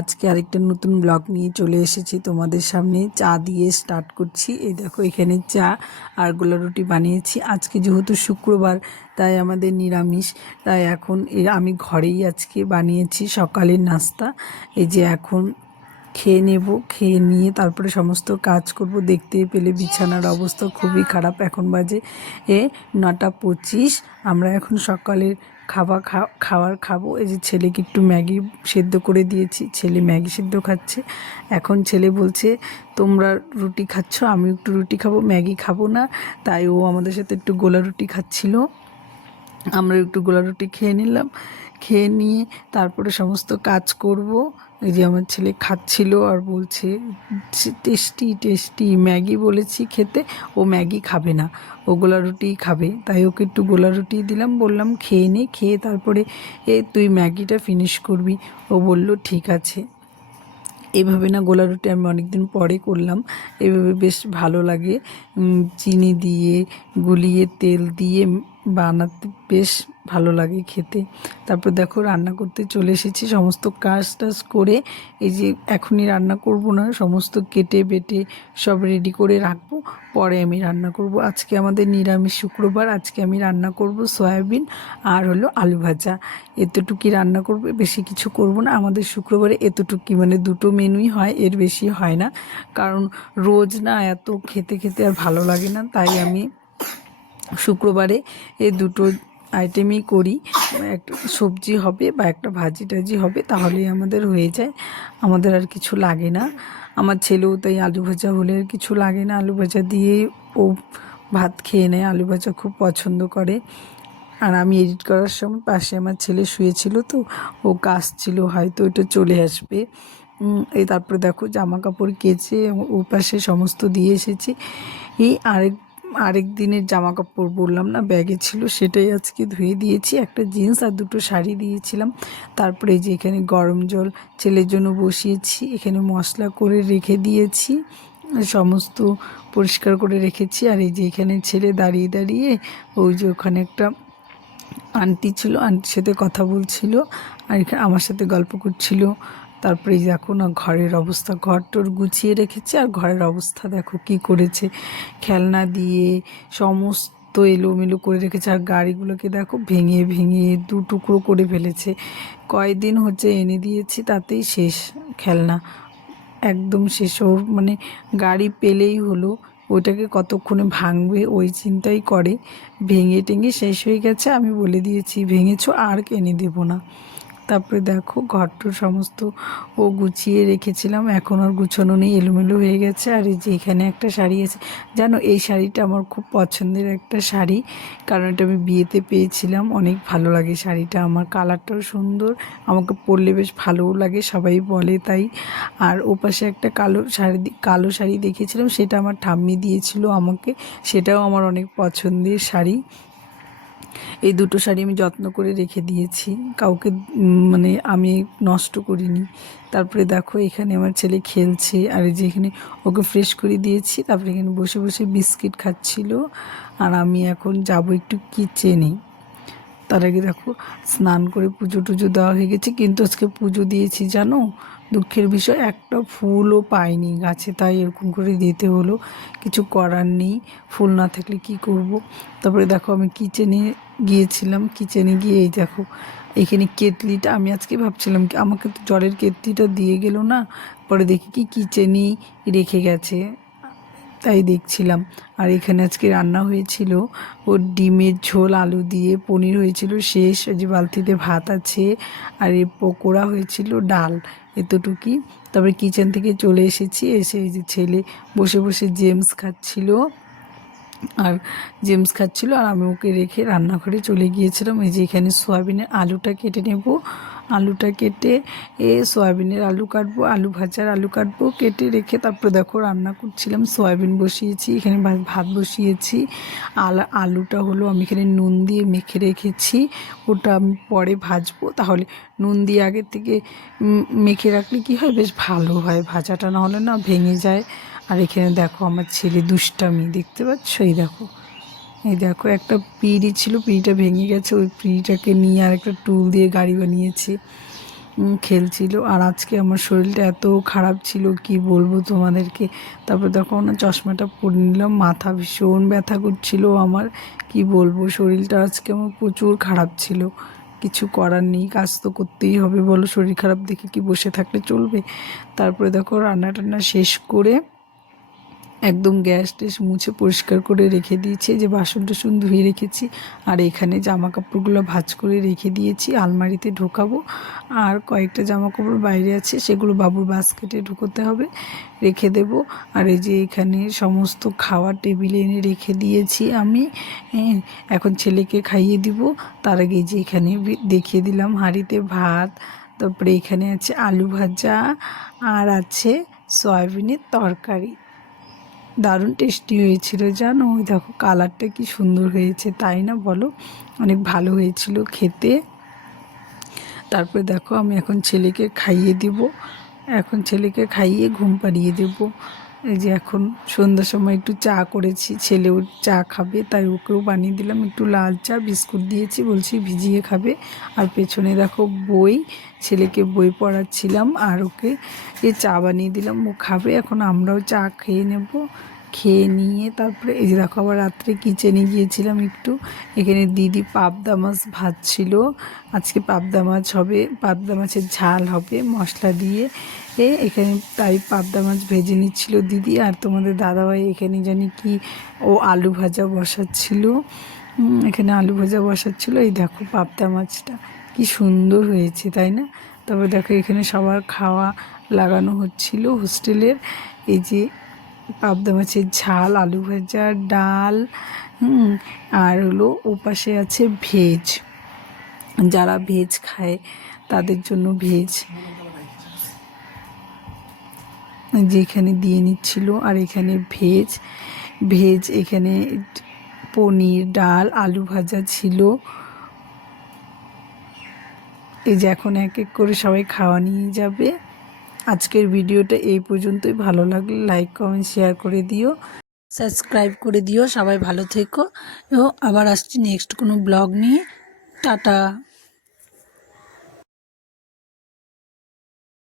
আজকে আরেকটা নতুন ব্লগ নিয়ে চলে এসেছি তোমাদের সামনে। চা দিয়ে স্টার্ট করছি। এই দেখো এখানে চা আর গোলা রুটি বানিয়েছি। আজকে যেহেতু শুক্রবার তাই আমাদের নিরামিষ, তাই এখন আমি ঘরেই আজকে বানিয়েছি সকালের নাস্তা। এই যে এখন খেয়ে নেব, খেয়ে নিয়ে তারপরে সমস্ত কাজ করব। দেখতেই পেলে বিছানার অবস্থা খুবই খারাপ। এখন বাজে 9:25। আমরা এখন সকালের খাবার খাবো। এই যে ছেলেকে একটু ম্যাগি সেদ্ধ করে দিয়েছি, ছেলে ম্যাগি সেদ্ধ খাচ্ছে। এখন ছেলে বলছে তোমরা রুটি খাচ্ছ, আমি একটু রুটি খাবো, ম্যাগি খাবো না। তাই ও আমাদের সাথে একটু গোলা রুটি খাচ্ছিল। আমরা একটু গোলা রুটি খেয়ে নিলাম, খেয়ে নিয়ে তারপরে সমস্ত কাজ করব। এই যে আমার ছেলে খাচ্ছিল আর বলছে টেস্টি টেস্টি ম্যাগি বলেছি খেতে, ও ম্যাগি খাবে না, ও গোলা রুটিই খাবে। তাই ওকে একটু গোলা রুটি দিলাম, বললাম খেয়ে নে, খেয়ে তারপরে তুই ম্যাগিটা ফিনিশ করবি। ও বলল ঠিক আছে। এভাবে না গোলা রুটি আমি অনেকদিন পরে করলাম, এভাবে বেশ ভালো লাগে। চিনি দিয়ে গুলিয়ে তেল দিয়ে বানাতে বেশ ভালো লাগে খেতে। তারপর দেখো রান্না করতে চলে এসেছি, সমস্ত কাজ টাজ করে। এই যে এখনই রান্না করব না, সমস্ত কেটে বেটে সব রেডি করে রাখবো, পরে আমি রান্না করব। আজকে আমাদের নিরামিষ শুক্রবার, আজকে আমি রান্না করব সয়াবিন আর হলো আলু ভাজা। এতটুকুই রান্না করব, বেশি কিছু করব না। আমাদের শুক্রবারে এতটুকুই, মানে দুটো মেনুই হয়, এর বেশি হয় না। কারণ রোজ না এত খেতে খেতে আর ভালো লাগে না, তাই আমি শুক্রবারে এই দুটো আইটেমই করি। একটা সবজি হবে বা একটা ভাজি টাজি হবে, তাহলেই আমাদের হয়ে যায়, আমাদের আর কিছু লাগে না। আমার ছেলেও তাই আলু ভাজা হলে আর কিছু লাগে না, আলু ভাজা দিয়ে ও ভাত খেয়ে নেয়, আলু ভাজা খুব পছন্দ করে। আর আমি এডিট করার সময় পাশে আমার ছেলে শুয়েছিল, তো ও কাশছিল, হয়তো ওটা চলে আসবে। তারপরে দেখো জামা কাপড় কেচে ও পাশে সমস্ত দিয়ে এসেছি। এই আরেক দিনের জামা কাপড় বললাম না ব্যাগে ছিল, সেটাই আজকে ধুয়ে দিয়েছি। একটা জিন্স আর দুটো শাড়ি দিয়েছিলাম। তারপরে এই যে এখানে গরম জল ছেলের জন্য বসিয়েছি, এখানে মশলা করে রেখে দিয়েছি, সমস্ত পরিষ্কার করে রেখেছি। আর এই যে এখানে ছেলে দাঁড়িয়ে দাঁড়িয়ে ওই যে ওখানে একটা আন্টি ছিল, আন্টির সাথে কথা বলছিল আর এখানে আমার সাথে গল্প করছিল। তারপরে এই দেখো না ঘরের অবস্থা, ঘর টর গুছিয়ে রেখেছে আর ঘরের অবস্থা দেখো কি করেছে, খেলনা দিয়ে সমস্ত এলোমেলো করে রেখেছে। আর গাড়িগুলোকে দেখো ভেঙে ভেঙে দু টুকরো করে ফেলেছে। কয়দিন হচ্ছে এনে দিয়েছি, তাতেই শেষ খেলনা, একদম শেষ। ওর মানে গাড়ি পেলেই হলো, ওইটাকে কতক্ষণে ভাঙবে ওই চিন্তাই করে। ভেঙে টেঙে শেষ হয়ে গেছে, আমি বলে দিয়েছি ভেঙেছো আর কিনে দেবো না। তারপরে দেখো ঘরটার সমস্ত ও গুছিয়ে রেখেছিলাম, এখন আর গুছানো নেই, এলোমেলো হয়ে গেছে। আর এই যে এখানে একটা শাড়ি আছে, জানো এই শাড়িটা আমার খুব পছন্দের একটা শাড়ি, কারণ এটা আমি বিয়েতে পেয়েছিলাম। অনেক ভালো লাগে শাড়িটা আমার, কালারটাও সুন্দর, আমাকে পরলে বেশ ভালোও লাগে, সবাই বলে তাই। আর ওপাশে একটা কালো শাড়ি দেখেছিলাম, সেটা আমার ঠাম্মি দিয়েছিল আমাকে, সেটাও আমার অনেক পছন্দের শাড়ি। এই দুটো শাড়ি আমি যত্ন করে রেখে দিয়েছি, কাউকে মানে আমি নষ্ট করিনি। তারপরে দেখো এখানে আমার ছেলে খেলছে, আর এই যে এখানে ওকে ফ্রেশ করে দিয়েছি, তারপরে এখানে বসে বসে বিস্কিট খাচ্ছিল। আর আমি এখন যাব একটু কিচেনে। তার আগে দেখো স্নান করে পুজো টুজো দেওয়া হয়ে গেছে, কিন্তু আজকে পুজো দিয়েছি জানো, দুঃখের বিষয় একটা ফুলও পাইনি গাছে, তাই এরকম করে দিতে হলো, কিছু করার নেই, ফুল না থাকলে কি করব। তারপরে দেখো আমি কিচেনে গিয়েছিলাম, কিচেনে গিয়ে এই দেখো এখানে কেতলিটা, আমি আজকে ভাবছিলাম কি আমাকে তো জলের কেতলিটা দিয়ে গেল না, পরে দেখি কি কিচেনেই রেখে গেছে, তাই দেখছিলাম। আর এখানে আজকে রান্না হয়েছিল ও ডিমের ঝোল, আলু দিয়ে পনির হয়েছিল শেষ, ওই যে বালতিতে ভাত আছে, আর এই পকোড়া হয়েছিল, ডাল, এতটুকুই। তারপরে কিচেন থেকে চলে এসেছি, এসে এই যে ছেলে বসে বসে জেমস খাচ্ছিল, আর আর আমি ওকে রেখে রান্নাঘরে চলে গিয়েছিলাম। এই যে এখানে সয়াবিনের আলুটা কেটে নেব, আলুটা কেটে সয়াবিনের আলু কাটবো, আলু ভাজার আলু কাটবো, কেটে রেখে তারপরে দেখো রান্না করছিলাম, সয়াবিন বসিয়েছি, এখানে ভাত বসিয়েছি। আলুটা হলো আমি এখানে নুন দিয়ে মেখে রেখেছি, ওটা আমি পরে ভাজবো। তাহলে নুন দিয়ে আগের থেকে মেখে রাখলে কি হয়, বেশ ভালো হয় ভাজাটা, না হলে না ভেঙে যায়। আর এখানে দেখো আমার ছেলে দুষ্টামি, দেখতে পাচ্ছ, এই দেখো একটা পিঁড়ি ছিল, পিঁড়িটা ভেঙে গেছে, ওই পিঁড়িটাকে নিয়ে আর একটা টুল দিয়ে গাড়ি বানিয়েছি। খেলছিল। আর আজকে আমার শরীরটা এত খারাপ ছিল কি বলবো তোমাদেরকে। তারপর তখন চশমাটা পরে নিলাম, মাথা ভীষণ ব্যথা করছিল আমার, কি বলবো, শরীরটা আজকে আমার প্রচুর খারাপ ছিল। কিছু করার নেই, কাজ তো করতেই হবে বলো, শরীর খারাপ দেখে কি বসে থাকলে চলবে। তারপরে দেখো রান্না টান্না শেষ করে একদম গ্যাস ট্যাস মুছে পরিষ্কার করে রেখে দিয়েছি, যে বাসন টাসন ধুয়ে রেখেছি। আর এখানে জামা কাপড়গুলো ভাঁজ করে রেখে দিয়েছি, আলমারিতে ঢোকাবো। আর কয়েকটা জামা কাপড় বাইরে আছে, সেগুলো বাবুর বাস্কেটে ঢুকোতে হবে, রেখে দেব। আর এই যে এখানে সমস্ত খাওয়ার টেবিলে এনে রেখে দিয়েছি আমি। এখন ছেলেকে খাইয়ে দিব। তার আগে যে এখানে দেখিয়ে দিলাম হাঁড়িতে ভাত, তারপরে এখানে আছে আলু ভাজা, আর আছে সয়াবিনের তরকারি। দারুণ টেস্টি হয়েছিল জানো। ওই দেখো কালারটা কি সুন্দর হয়েছে, তাই না বলো, অনেক ভালো হয়েছিল খেতে। তারপরে দেখো আমি এখন ছেলেকে খাইয়ে দিব, এখন ছেলেকে খাইয়ে ঘুম পাড়িয়ে দেব। এই যে এখন সন্ধ্যার সময় একটু চা করেছি, ছেলেও চা খাবে, তাই ওকেও বানিয়ে দিলাম একটু লাল চা, বিস্কুট দিয়েছি, বলছি ভিজিয়ে খাবে। আর পেছনে দেখো বই, ছেলেকে বই পড়াচ্ছিলাম আর ওকে চা বানিয়ে দিলাম, ও খাবে। এখন আমরাও চা খেয়ে নেব, খেয়ে নিয়ে তারপরে এই যে দেখো আবার রাত্রে কিচেনে গিয়েছিলাম একটু। এখানে দিদি পাবদা মাছ ভাজছিল, আজকে পাবদা মাছ হবে, পাবদা মাছের ঝাল হবে মশলা দিয়ে। এখানে তাই পাবদা মাছ ভেজে নিচ্ছিল দিদি। আর তোমাদের দাদাভাই এখানে জানি কি ও আলু ভাজা বসাচ্ছিল, এখানে আলু ভাজা বসাচ্ছিল। এই দেখো পাবদা মাছটা কি সুন্দর হয়েছে, তাই না। তবে দেখো এখানে সবার খাওয়া লাগানো হচ্ছিল হোস্টেলের। এই যে পাবদা মাছের ঝাল, আলু ভাজা, ডাল, আর হলো ওপাশে আছে ভেজ, যারা ভেজ খায় তাদের জন্য ভেজ, যেখানে দিয়ে নিচ্ছিল। আর এখানে ভেজ ভেজ এখানে পনির, ডাল, আলু ভাজা ছিল। এই যে এখন এক এক করে সবাই খাওয়া নিয়ে যাবে। আজকের ভিডিওটা এই পর্যন্তই, ভালো লাগলে লাইক কমেন্ট শেয়ার করে দিও, সাবস্ক্রাইব করে দিও। সবাই ভালো থেকো, আবার আসছি নেক্সট কোনো ব্লগ নিয়ে। টাটা।